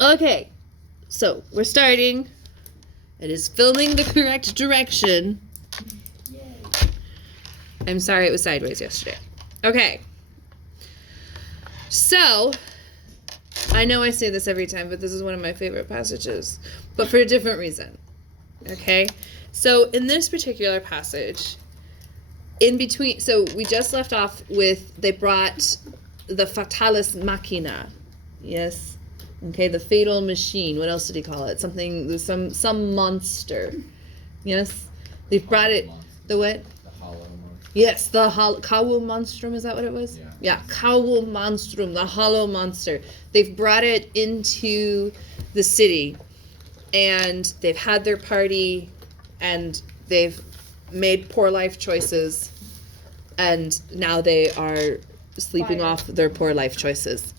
Okay, so we're starting. It is filming the correct direction. Yay. I'm sorry it was sideways yesterday. Okay. So, I know I say this every time, but this is one of my favorite passages, but for a different reason. Okay? So, in this particular passage, in between, so we just left off with, they brought the fatalis machina. Yes? Okay, the fatal machine. What else did he call it? Something, some monster. Yes? They brought it, the what? The hollow monster. Yes, the Kawu Monstrum, is that what it was? Yeah. Kawu Monstrum, the hollow monster. They've brought it into the city, and they've had their party, and they've made poor life choices, and now they are sleeping off their poor life choices.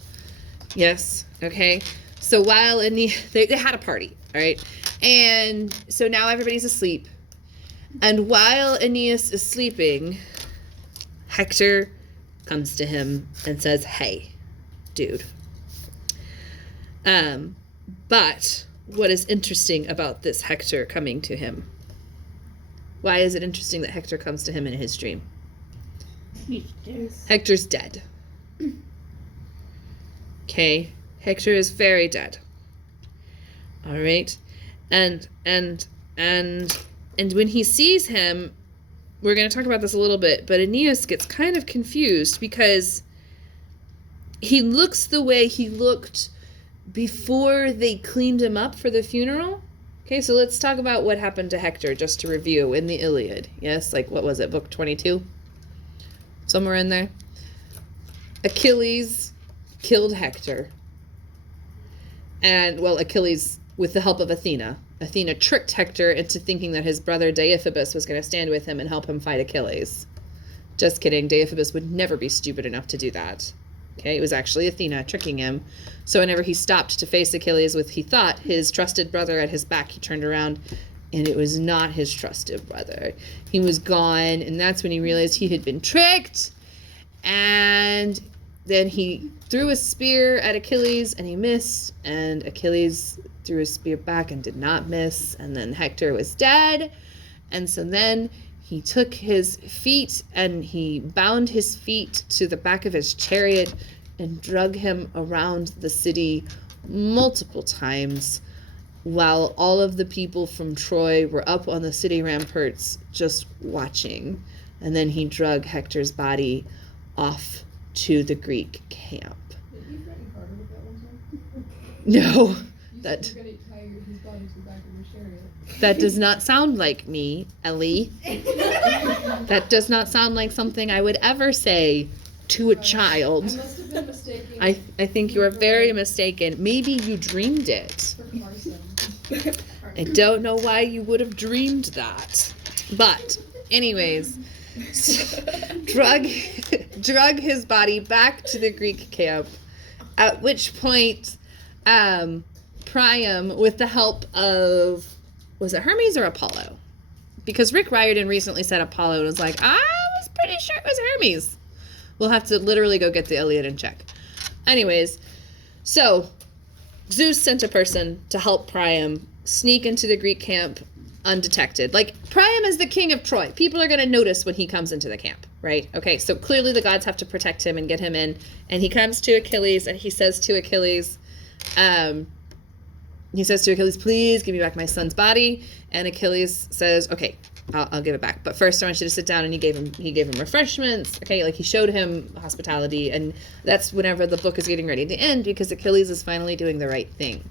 Yes, okay? So while they had a party, all right? And so now everybody's asleep. And while Aeneas is sleeping, Hector comes to him and says, "Hey, dude." But what is interesting about this Hector coming to him? Why is it interesting that Hector comes to him in his dream? Hector's dead. Okay, Hector is very dead. All right, and when he sees him, we're going to talk about this a little bit, but Aeneas gets kind of confused because he looks the way he looked before they cleaned him up for the funeral. Okay, so let's talk about what happened to Hector, just to review, in the Iliad. Yes, like, what was it, book 22? Somewhere in there. Achilles killed Hector. And, well, Achilles, with the help of Athena tricked Hector into thinking that his brother Deiphobus was going to stand with him and help him fight Achilles. Just kidding. Deiphobus would never be stupid enough to do that. Okay, it was actually Athena tricking him. So whenever he stopped to face Achilles with, he thought, his trusted brother at his back, he turned around, and it was not his trusted brother. He was gone, and that's when he realized he had been tricked. And then he threw a spear at Achilles, and he missed, and Achilles threw his spear back and did not miss, and then Hector was dead. And so then he took his feet and he bound his feet to the back of his chariot and drug him around the city multiple times while all of the people from Troy were up on the city ramparts just watching. And then he drug Hector's body off to the Greek camp. Did you threaten Carter with that one time? No. You said you're going to tie his body to the back of your chariot. That does not sound like me, Ellie. That does not sound like something I would ever say to a child. I must have been mistaken. I think you are very mistaken. Maybe you dreamed it. For Carson. I don't know why you would have dreamed that. But, anyways, drug his body back to the Greek camp, at which point Priam, with the help of, was it Hermes or Apollo? Because Rick Riordan recently said Apollo and was like, I was pretty sure it was Hermes. We'll have to literally go get the Iliad and check. Anyways, so Zeus sent a person to help Priam sneak into the Greek camp undetected. Like, Priam is the king of Troy. People are going to notice when he comes into the camp, right? Okay, so clearly the gods have to protect him and get him in. And he comes to Achilles and he says to Achilles, please give me back my son's body. And Achilles says, okay, I'll give it back. But first I want you to sit down. And he gave him refreshments. Okay, like he showed him hospitality. And that's whenever the book is getting ready to end, because Achilles is finally doing the right thing.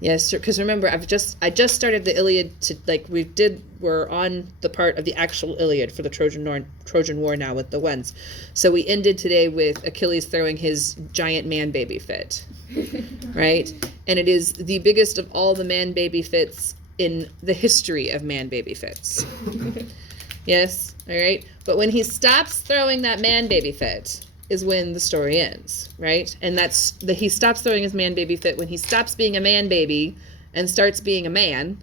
Yes, because remember, I just started the Iliad to, like, we're on the part of the actual Iliad for the Trojan War now with the Wends. So we ended today with Achilles throwing his giant man baby fit, right? And it is the biggest of all the man baby fits in the history of man baby fits. Yes, all right? But when he stops throwing that man baby fit is when the story ends, right? And he stops throwing his man baby fit when he stops being a man baby and starts being a man,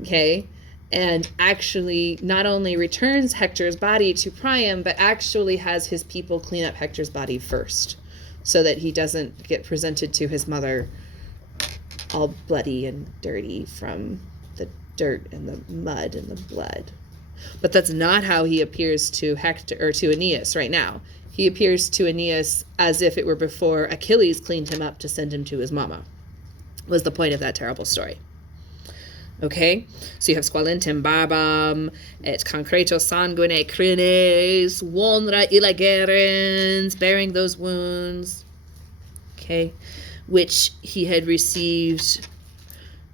okay? And actually not only returns Hector's body to Priam, but actually has his people clean up Hector's body first. so that he doesn't get presented to his mother all bloody and dirty from the dirt and the mud and the blood. But that's not how he appears to Hector or to Aeneas right now. He appears to Aeneas as if it were before Achilles cleaned him up to send him to his mama. Was the point of that terrible story. Okay, so you have squalentem barbam, et concreto sanguine crines, vonra illa gerens, bearing those wounds. Okay, which he had received,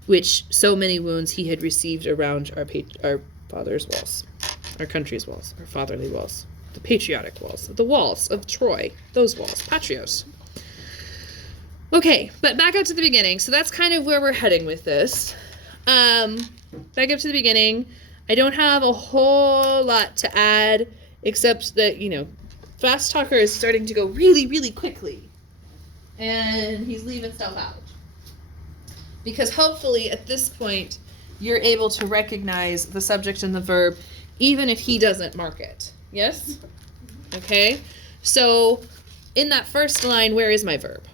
which so many wounds he had received around our father's walls, our country's walls, our fatherly walls, the patriotic walls, the walls of Troy, those walls, patrios. Okay, but back up to the beginning. So that's kind of where we're heading with this. Back up to the beginning. I don't have a whole lot to add, except that, Fast Talker is starting to go really, really quickly. And he's leaving stuff out. Because hopefully at this point, you're able to recognize the subject and the verb, even if he doesn't mark it. Yes? Okay? So, in that first line, where is my verb?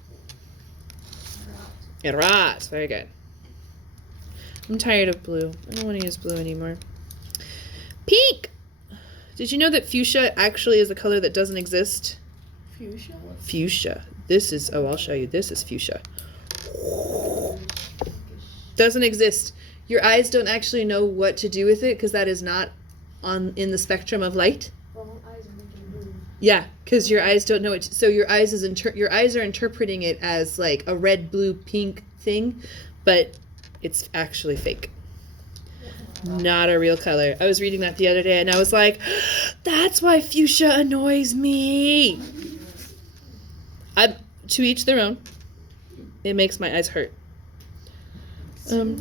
Erat. Very good. I'm tired of blue. I don't want to use blue anymore. Pink! Did you know that fuchsia actually is a color that doesn't exist? Fuchsia? Fuchsia. This is, I'll show you. This is fuchsia. Doesn't exist. Your eyes don't actually know what to do with it because that is not in the spectrum of light. Well, eyes are making blue. Yeah, because your eyes don't know it. So your eyes are interpreting it as like a red, blue, pink thing, but it's actually fake. Not a real color. I was reading that the other day and I was like, that's why fuchsia annoys me. To each their own. It makes my eyes hurt. You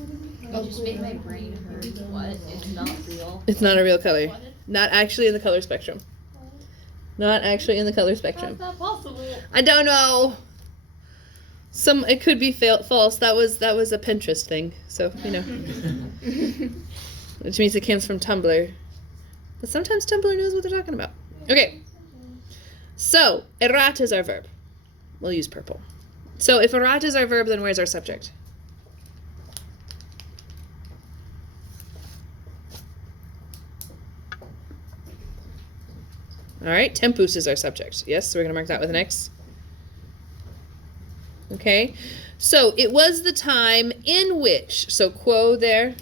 just made my brain hurt. What? It's not real. It's not a real color. Not actually in the color spectrum. Not actually in the color spectrum. How's that possible? I don't know. It could be false. That was a Pinterest thing. So, which means it comes from Tumblr. But sometimes Tumblr knows what they're talking about. Okay. So, erat is our verb. We'll use purple. So, if erat is our verb, then where's our subject? All right, tempus is our subject. Yes, so we're going to mark that with an X. Okay, so it was the time in which, so quo there,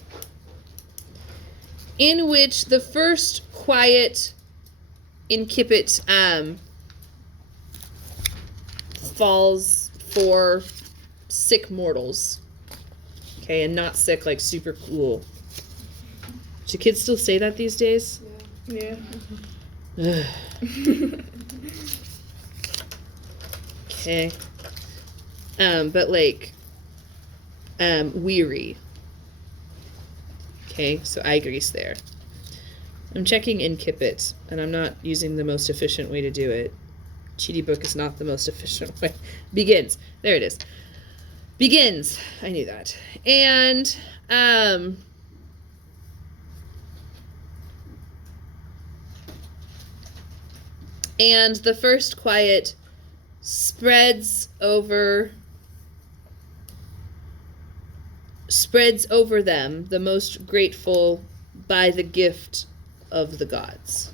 in which the first quiet incipit falls for sick mortals. Okay, and not sick like super cool. Do kids still say that these days? Yeah. Okay. But like, weary. Okay, so eye grease there. I'm checking incipit, and I'm not using the most efficient way to do it. Cheaty book is not the most efficient way. Begins. There it is. Begins. I knew that. And, and the first quiet spreads over them, the most grateful by the gift of the gods.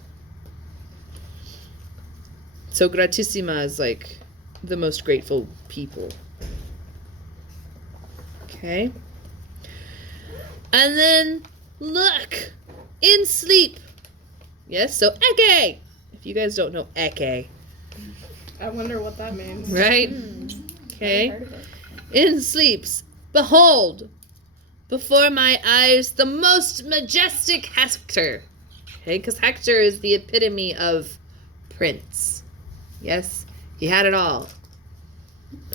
So gratissima is like the most grateful people. Okay. And then look, in sleep. Yes, so eke. If you guys don't know eke. I wonder what that means. Right? Okay. Heard of it. In sleeps, behold, before my eyes, the most majestic Hector. Okay, because Hector is the epitome of prince. Yes, he had it all.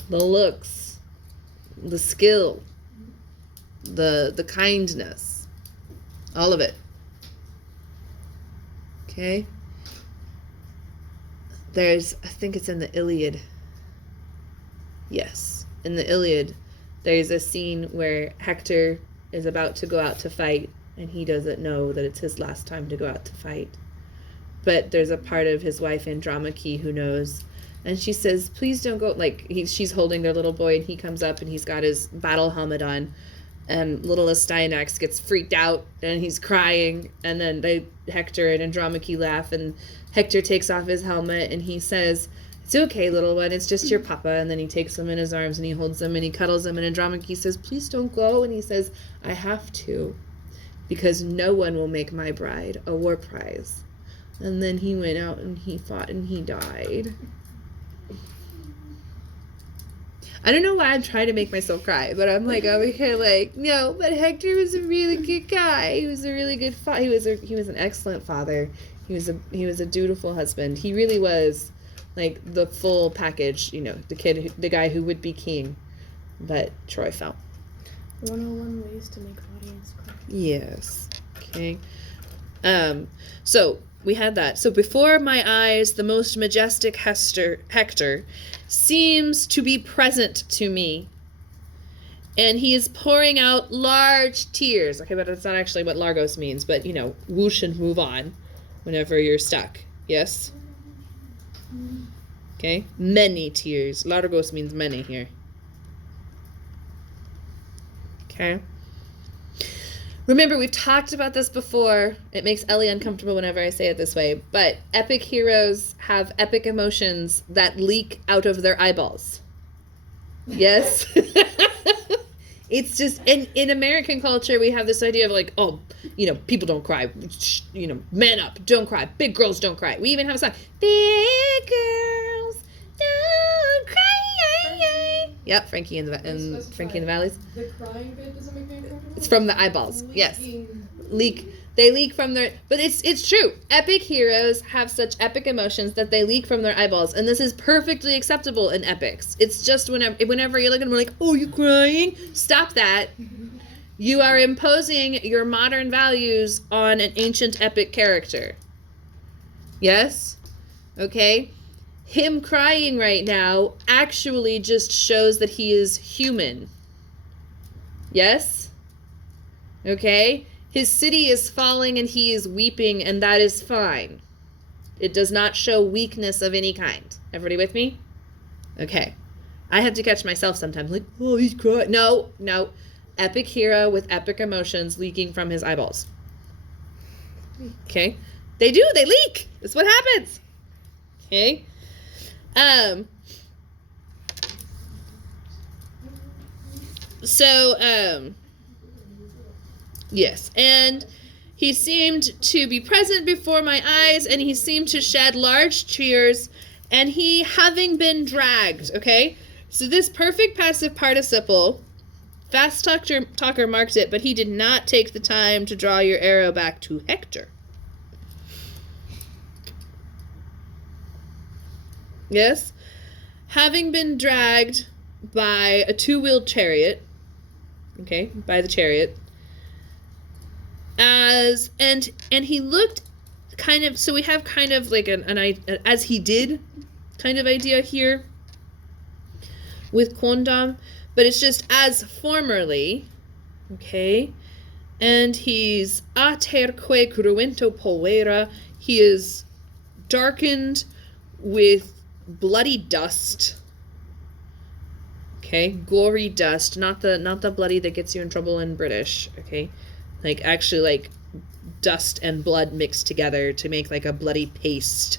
The looks, the skill, the kindness, all of it. Okay. I think it's in the Iliad. Yes, in the Iliad, there's a scene where Hector is about to go out to fight, and he doesn't know that it's his last time to go out to fight. But there's a part of his wife Andromache who knows, And she says, please don't go. Like, she's holding their little boy, and he comes up, and he's got his battle helmet on. And little Astyanax gets freaked out, and he's crying. And then Hector and Andromache laugh, and Hector takes off his helmet, and he says, it's okay, little one, it's just your papa. And then he takes him in his arms, and he holds him, and he cuddles him. And Andromache says, please don't go. And he says, I have to, because no one will make my bride a war prize. And then he went out, and he fought, and he died. I don't know why I'm trying to make myself cry, but I'm like over here like, no, but Hector was a really good guy. He was a really good he was an excellent father. He was a dutiful husband. He really was like the full package, you know, the guy who would be king. But Troy fell. 101 ways to make audience cry. Yes. Okay. So we had that. So before my eyes, the most majestic Hector seems to be present to me. And he is pouring out large tears. Okay, but that's not actually what Largos means, but, you know, whoosh and move on whenever you're stuck. Yes? Okay? Many tears. Largos means many here. Okay? Remember, we've talked about this before. It makes Ellie uncomfortable whenever I say it this way. But epic heroes have epic emotions that leak out of their eyeballs. Yes? It's just, in American culture, we have this idea of like, oh, you know, people don't cry. You know, man up, don't cry. Big girls don't cry. We even have a song. Big girls don't cry. Yep, Frankie and the Valleys. The crying bit doesn't make me uncomfortable. It's from the eyeballs. Yes. They leak from their, but it's true. Epic heroes have such epic emotions that they leak from their eyeballs, and this is perfectly acceptable in epics. It's just whenever you're looking, we're like, oh, you crying? Stop that. You are imposing your modern values on an ancient epic character. Yes? Okay? Him crying right now actually just shows that he is human. Yes? Okay? His city is falling and he is weeping, and that is fine. It does not show weakness of any kind. Everybody with me? Okay. I have to catch myself sometimes, like, oh, he's crying. No. Epic hero with epic emotions leaking from his eyeballs. Okay? They leak. That's what happens. Okay? Yes, and he seemed to be present before my eyes, and he seemed to shed large tears, and he having been dragged, so this perfect passive participle, Fast Talker marked it, but he did not take the time to draw your arrow back to Hector. Yes, having been dragged by a two-wheeled chariot, by the chariot, and he looked kind of, so we have kind of like an as he did kind of idea here with Quondam, but it's just as formerly, and he's aterque cruento polvera, he is darkened with bloody dust, gory dust, not the bloody that gets you in trouble in British, like actually like dust and blood mixed together to make like a bloody paste.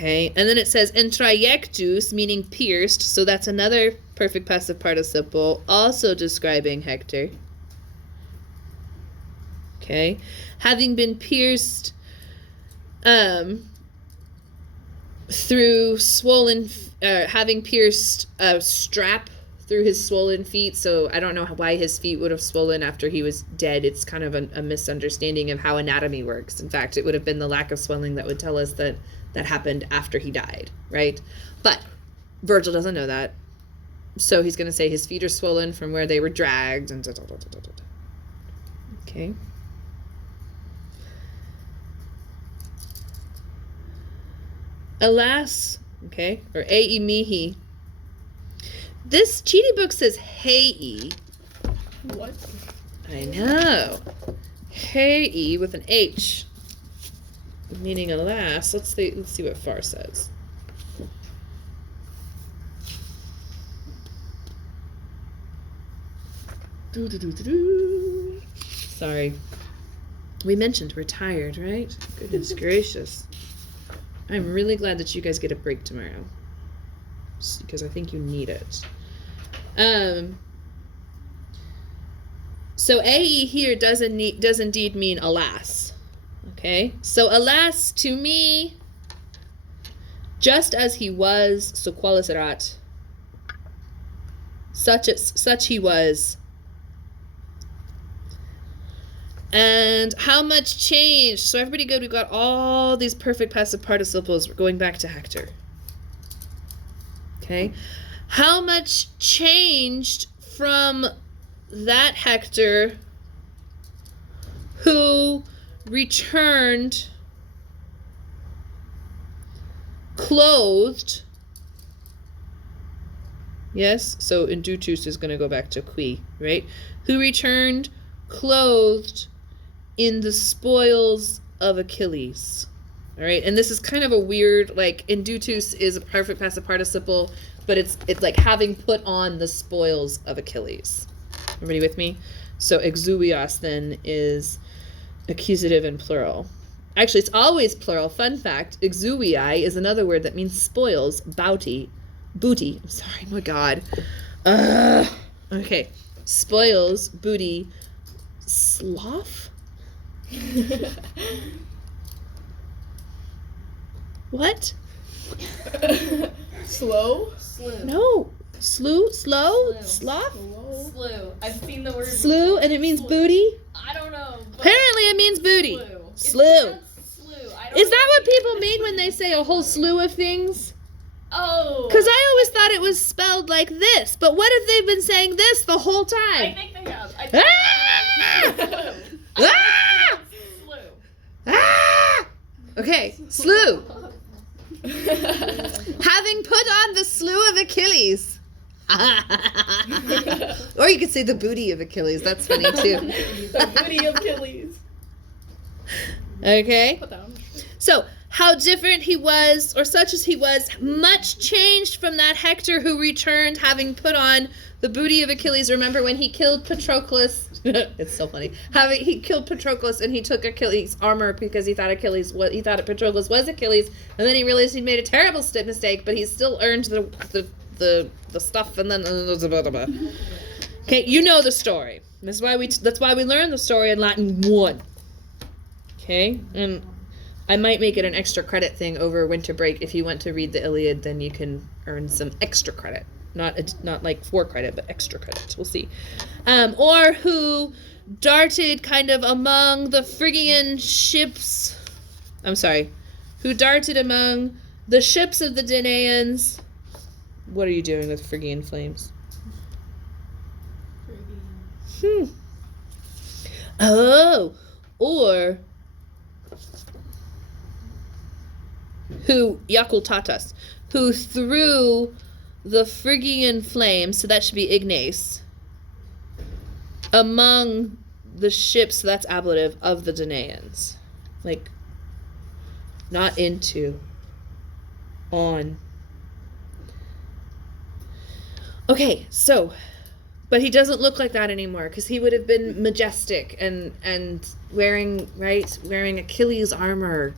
And then it says entraiectus, meaning pierced, so that's another perfect passive participle, also describing Hector. Having been pierced through swollen, having pierced a strap through his swollen feet, so I don't know why his feet would have swollen after he was dead. It's kind of a misunderstanding of how anatomy works. In fact, it would have been the lack of swelling that would tell us that happened after he died, right? But Virgil doesn't know that, so he's going to say his feet are swollen from where they were dragged, and Alas, or ei mihi. This cheaty book says hei. What? I know. Hei with an H. meaning alas. Let's see what Far says. Sorry. We mentioned we're tired, right? Goodness gracious. I'm really glad that you guys get a break tomorrow, because I think you need it. So "ei" here does indeed mean alas. Okay? So alas to me, just as he was, so qualis erat, such he was. And how much changed? So everybody good, we've got all these perfect passive participles. We're going back to Hector. Okay? How much changed from that Hector who returned clothed? Yes, so indutus is going to go back to qui, right? Who returned clothed in the spoils of Achilles. All right, and this is kind of a weird, like, indutus is a perfect passive participle, but it's like having put on the spoils of Achilles. Everybody with me? So exuvias then is accusative and plural. Actually, it's always plural. Fun fact, exuvii is another word that means spoils, booty. I'm sorry, my God. Okay, spoils, booty, sloth? What? Slow? Slew. No. Slow? Slew. Sloth? Slew. I've seen the word. Slew, before. and it means Slew. booty? I don't know. But Apparently it means booty. Slew. It's Slew. pronounced slew. I don't Is know that what if people it's mean when they say a whole slew of things? Oh. Because I always thought it was spelled like this, but what if they've been saying this the whole I time? think they have. I think Ah! slew. Ah! Slew. Ah! Okay, slew. Having put on the slew of Achilles. Or you could say the booty of Achilles. That's funny too. The booty of Achilles. Okay. Put that on. So, how different he was, or such as he was, much changed from that Hector who returned having put on the booty of Achilles. Remember when he killed Patroclus? It's so funny. He killed Patroclus and he took Achilles' armor because he thought Patroclus was Achilles, and then he realized he'd made a terrible mistake, but he still earned the stuff, and then okay, you know the story. That's why we learn the story in Latin 1. Okay, and I might make it an extra credit thing over winter break. If you want to read the Iliad, then you can earn some extra credit. Not like 4 credit, but extra credit. We'll see. Or who darted kind of among the Phrygian ships. I'm sorry. Who darted among the ships of the Danaans. What are you doing with Phrygian flames? Oh, or who Yakultatas, who threw the Phrygian flames, so that should be Ignace, among the ships, so that's ablative, of the Danaans. Like, not into, on. Okay, so, but he doesn't look like that anymore, because he would have been majestic and wearing Achilles' armor.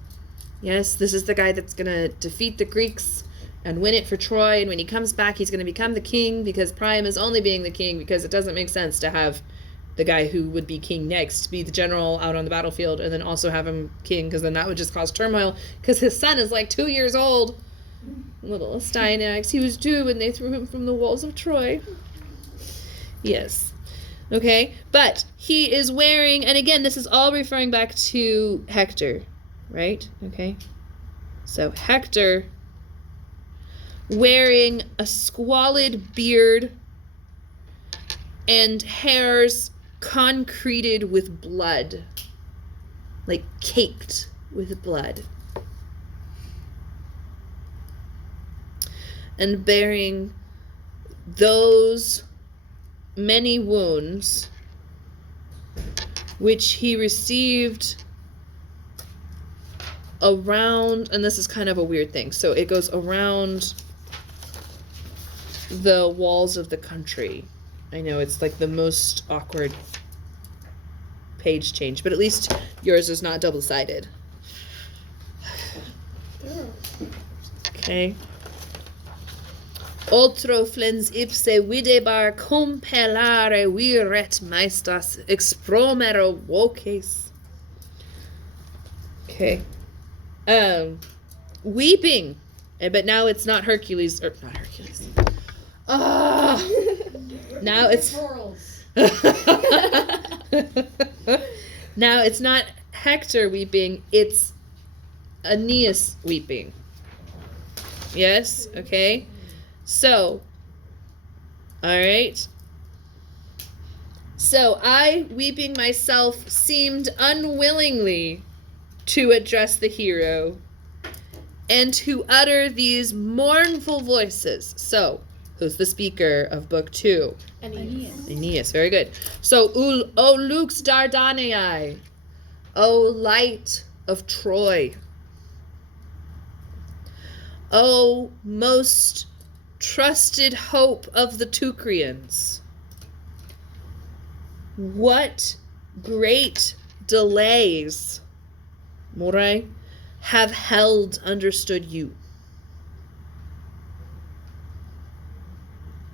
Yes, this is the guy that's going to defeat the Greeks and win it for Troy, and when he comes back, he's going to become the king, because Priam is only being the king because it doesn't make sense to have the guy who would be king next be the general out on the battlefield and then also have him king, because then that would just cause turmoil, because his son is like 2 years old. Little Astyanax, he was 2 when they threw him from the walls of Troy. Yes. Okay, but he is wearing, and again, this is all referring back to Hector, right? Okay. So Hector wearing a squalid beard and hairs concreted with blood, like caked with blood, and bearing those many wounds which he received around, and this is kind of a weird thing. So it goes around the walls of the country. I know it's like the most awkward page change, but at least yours is not double-sided. Okay. Otro flens ipse videbar compellare viret maestas expromero voces. Okay. Weeping. But now it's not Hercules, or not Hercules. Now it's now it's not Hector weeping, it's Aeneas weeping. Yes, okay. So, all right. So I, weeping myself, seemed unwillingly to address the hero and to utter these mournful voices. So, who's the speaker of book 2? Aeneas, very good. So, O lux Dardanii, O light of Troy, O most trusted hope of the Teucrians, what great delays, more, have held understood you.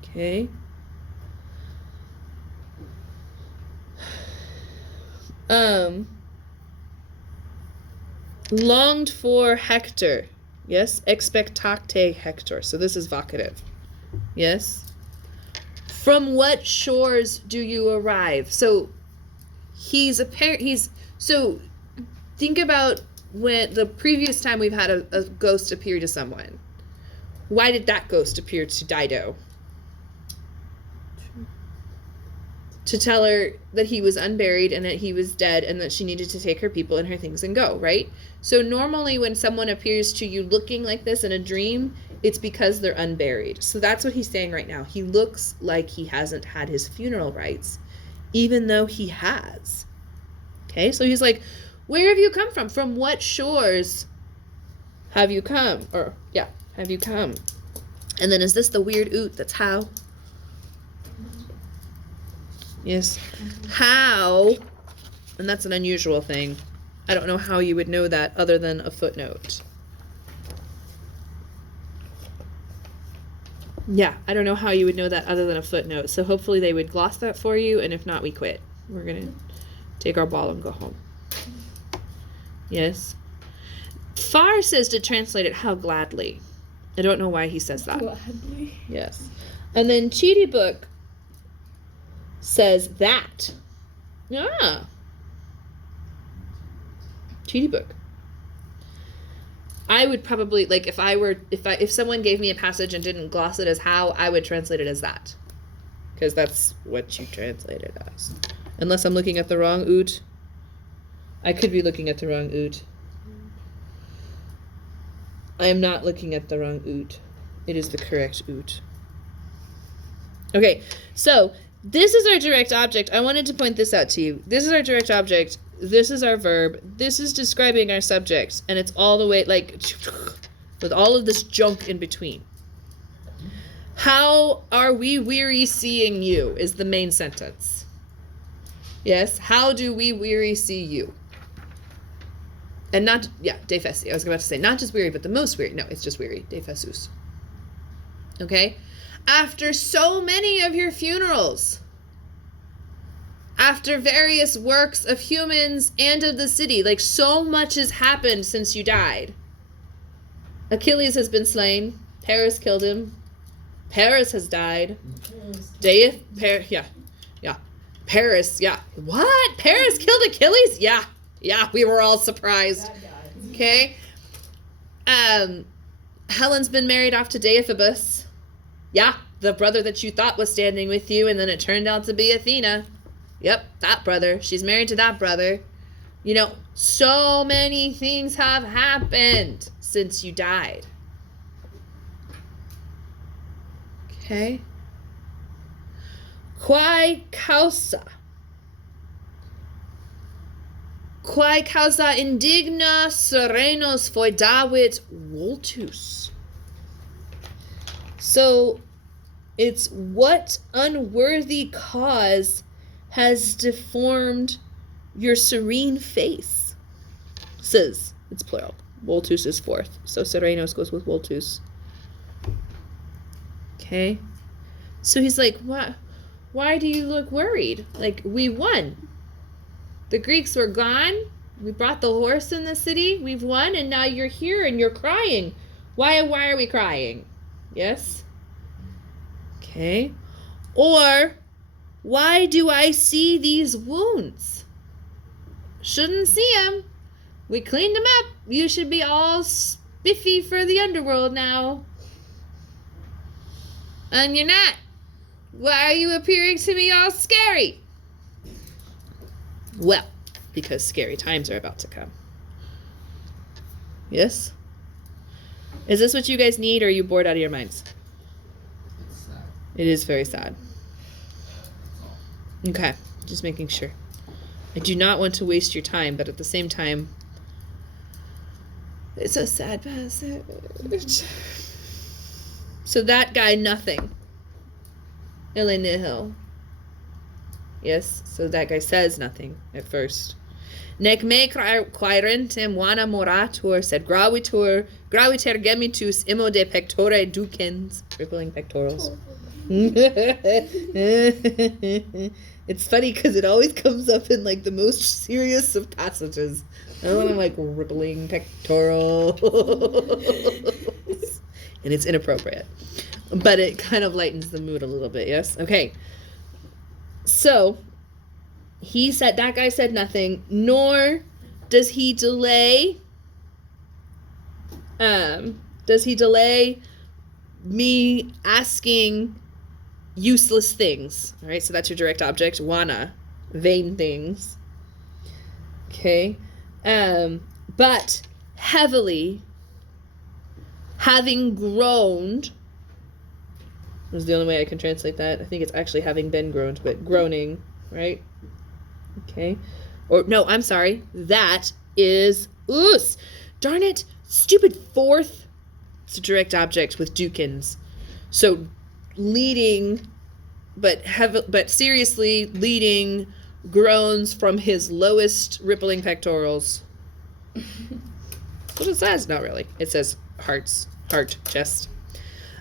Okay. Longed for Hector. Yes, expectate Hector. So this is vocative. Yes. From what shores do you arrive? So so think about when the previous time we've had a ghost appear to someone. Why did that ghost appear to Dido? To tell her that he was unburied and that he was dead and that she needed to take her people and her things and go, right? So normally when someone appears to you looking like this in a dream, it's because they're unburied. So that's what he's saying right now. He looks like he hasn't had his funeral rites, even though he has. Okay, so he's like, where have you come from? From what shores have you come? Have you come? And then is this the weird oot that's how? Yes. How, and that's an unusual thing. I don't know how you would know that other than a footnote. Yeah, I don't know how you would know that other than a footnote. So hopefully they would gloss that for you, and if not, we quit. We're going to take our ball and go home. Yes. Farr says to translate it, how gladly. I don't know why he says that. Gladly. Yes. And then Cheaty Book says that. Ah. Cheaty Book. I would probably, like, if someone gave me a passage and didn't gloss it as how, I would translate it as that. Because that's what you translate it as. Unless I'm looking at the wrong oot. I could be looking at the wrong oot. I am not looking at the wrong oot. It is the correct oot. Okay, so this is our direct object. I wanted to point this out to you. This is our direct object. This is our verb. This is describing our subject. And it's all the way, like, with all of this junk in between. How are we weary seeing you is the main sentence. Yes, how do we weary see you? And not, de feci. I was about to say, not just weary, but the most weary. No, it's just weary. De fessus. Okay? After so many of your funerals, after various works of humans and of the city, like so much has happened since you died. Achilles has been slain. Paris killed him. Paris has died. Paris, What? Paris killed Achilles? Yeah, we were all surprised. Okay. Helen's been married off to Deiphobus. Yeah, the brother that you thought was standing with you, and then it turned out to be Athena. Yep, that brother. She's married to that brother. You know, so many things have happened since you died. Okay. Quae causa? Quae causa indigna serenos foedavit vultus. So it's what unworthy cause has deformed your serene face. Says, it's plural. Vultus is fourth. So serenos goes with vultus. Okay. So he's like, why do you look worried? Like, we won. The Greeks were gone. We brought the horse in the city. We've won, and now you're here and you're crying. Why are we crying? Yes? Okay. Or, why do I see these wounds? Shouldn't see them. We cleaned them up. You should be all spiffy for the underworld now. And you're not. Why are you appearing to me all scary? Well, because scary times are about to come. Yes? Is this what you guys need, or are you bored out of your minds? It's sad. It is very sad. That's all. Okay, just making sure. I do not want to waste your time, but at the same time, it's a sad passage. So that guy, nothing. Ille nihil. Yes, so that guy says nothing at first. Nec me quaerentem vana moratur, sed graviter gemitus immo de pectore ducens. Rippling pectorals. It's funny because it always comes up in like the most serious of passages. And then I'm like, rippling pectorals. And it's inappropriate. But it kind of lightens the mood a little bit, yes? Okay. So, that guy said nothing, nor does he delay me asking useless things. All right, so that's your direct object, wana, vain things. Okay. But heavily, having groaned, was the only way I can translate that. I think it's actually having been groaned, but groaning, right? Okay. Or, no, I'm sorry. That is, darn it, stupid fourth. It's a direct object with ducans. So, leading, but seriously leading groans from his lowest rippling pectorals. What it says? Not really. It says heart, chest.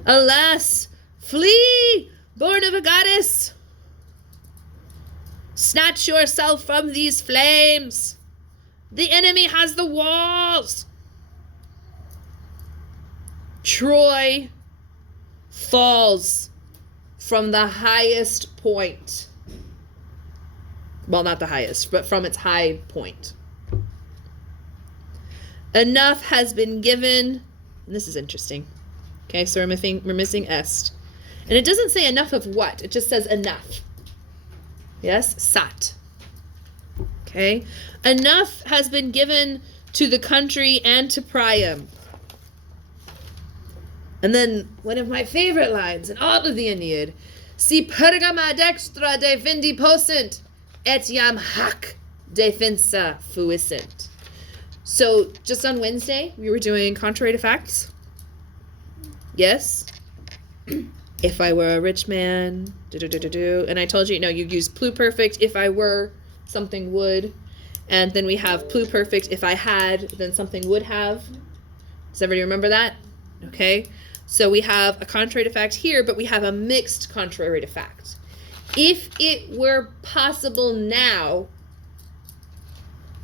Alas, flee, born of a goddess. Snatch yourself from these flames. The enemy has the walls. Troy falls from the highest point. Well, not the highest, but from its high point. Enough has been given. And this is interesting. Okay, so we're missing est. And it doesn't say enough of what. It just says enough. Yes? Sat. Okay? Enough has been given to the country and to Priam. And then one of my favorite lines in all of the Aeneid. Si pergama dextra defendi possent, et iam hac defensa fuissent. So, just on Wednesday, we were doing contrary to facts. Yes? If I were a rich man, and I told you, you use pluperfect, if I were, something would. And then we have pluperfect, if I had, then something would have. Does everybody remember that? Okay. So we have a contrary to fact here, but we have a mixed contrary to fact. If it were possible now,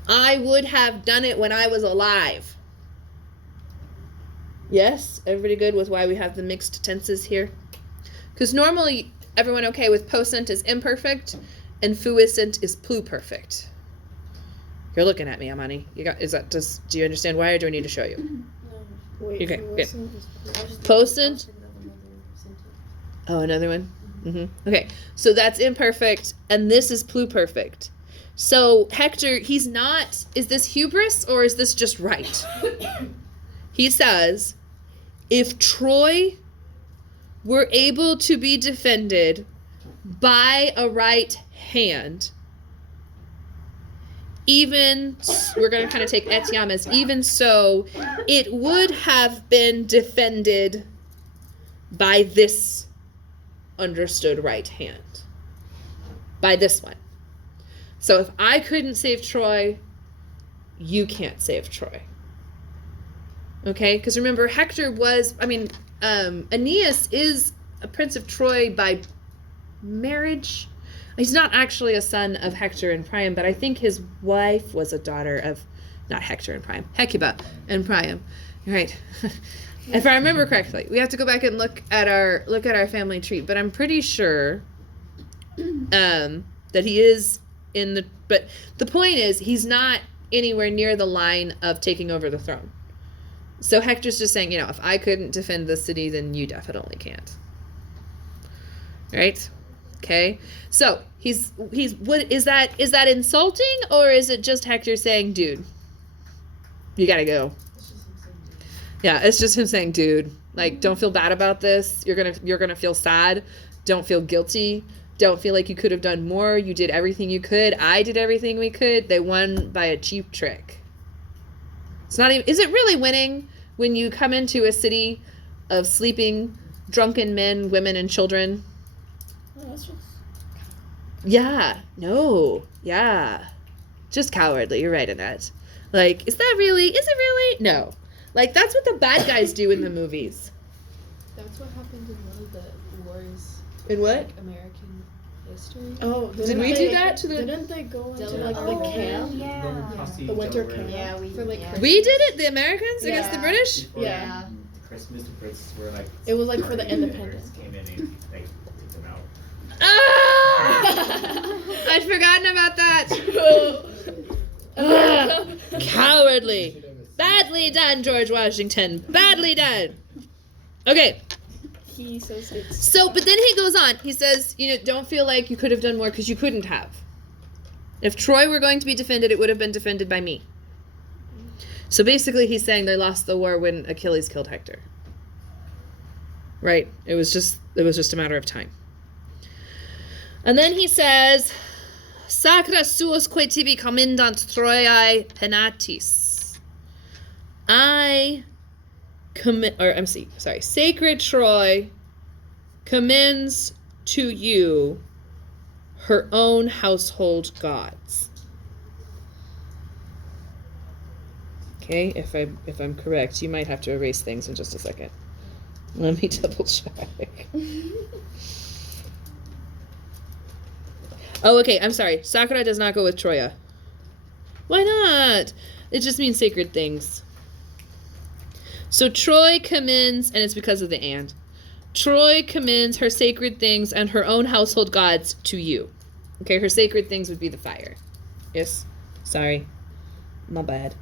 I would have done it when I was alive. Yes? Everybody good with why we have the mixed tenses here? Because normally, everyone okay with possent is imperfect, and fuissent is pluperfect. You're looking at me, Amani. Do you understand why, or do I need to show you? Wait, Okay, good. Possent. Oh, another one? Mm-hmm. Okay, so that's imperfect, and this is pluperfect. So, Hector, is this hubris, or is this just right? He says, if Troy were able to be defended by a right hand, even, we're going to kind of take etiam as even so, it would have been defended by this understood right hand. By this one. So if I couldn't save Troy, you can't save Troy. Okay? Because remember, Hector was, Aeneas is a prince of Troy by marriage. He's not actually a son of Hector and Priam, but I think his wife was a daughter of, not Hector and Priam, Hecuba and Priam. Right. If I remember correctly, we have to go back and look at our family tree, but I'm pretty sure that he is in the, but the point is he's not anywhere near the line of taking over the throne. So Hector's just saying, if I couldn't defend the city, then you definitely can't. Right? Okay. So he's what is that insulting, or is it just Hector saying, dude, you gotta go? Yeah, it's just him saying, dude, like, don't feel bad about this. You're gonna feel sad. Don't feel guilty. Don't feel like you could have done more. You did everything you could. I did everything we could. They won by a cheap trick. It's not even, is it really winning when you come into a city of sleeping, drunken men, women, and children? Oh, that's just... Yeah. No. Yeah. Just cowardly. You're right, Annette. Like, is it really? No. Like, that's what the bad guys do in the movies. That's what happened in one of the wars. In what? Like American history. Oh, Did we do that to the... Didn't they go into Delaware. like the camp? Yeah. The winter camp. Yeah, For, like, yeah. We did it? The Americans against the Yeah. British? Before Yeah. Christmas, the Brits were like. It was, like, for the partying, independence. the Brits came in and like took them out. Ah! I'd forgotten about that. Cowardly. Badly done, George Washington. Badly done. Okay. He says it's... So, but then he goes on. He says, don't feel like you could have done more because you couldn't have. If Troy were going to be defended, it would have been defended by me. So basically he's saying they lost the war when Achilles killed Hector. Right? It was just a matter of time. And then he says, Sacra suos quae tibi commendant Troiae penatis. Sacred Troy commends to you her own household gods. Okay, if I'm correct, you might have to erase things in just a second. Let me double check. Oh, okay, I'm sorry. Sakura does not go with Troya. Why not? It just means sacred things. So Troy commends, and it's because of the and. Troy commends her sacred things and her own household gods to you. Okay, her sacred things would be the fire. Yes, sorry. My bad.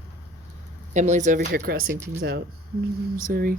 Emily's over here crossing things out. Sorry.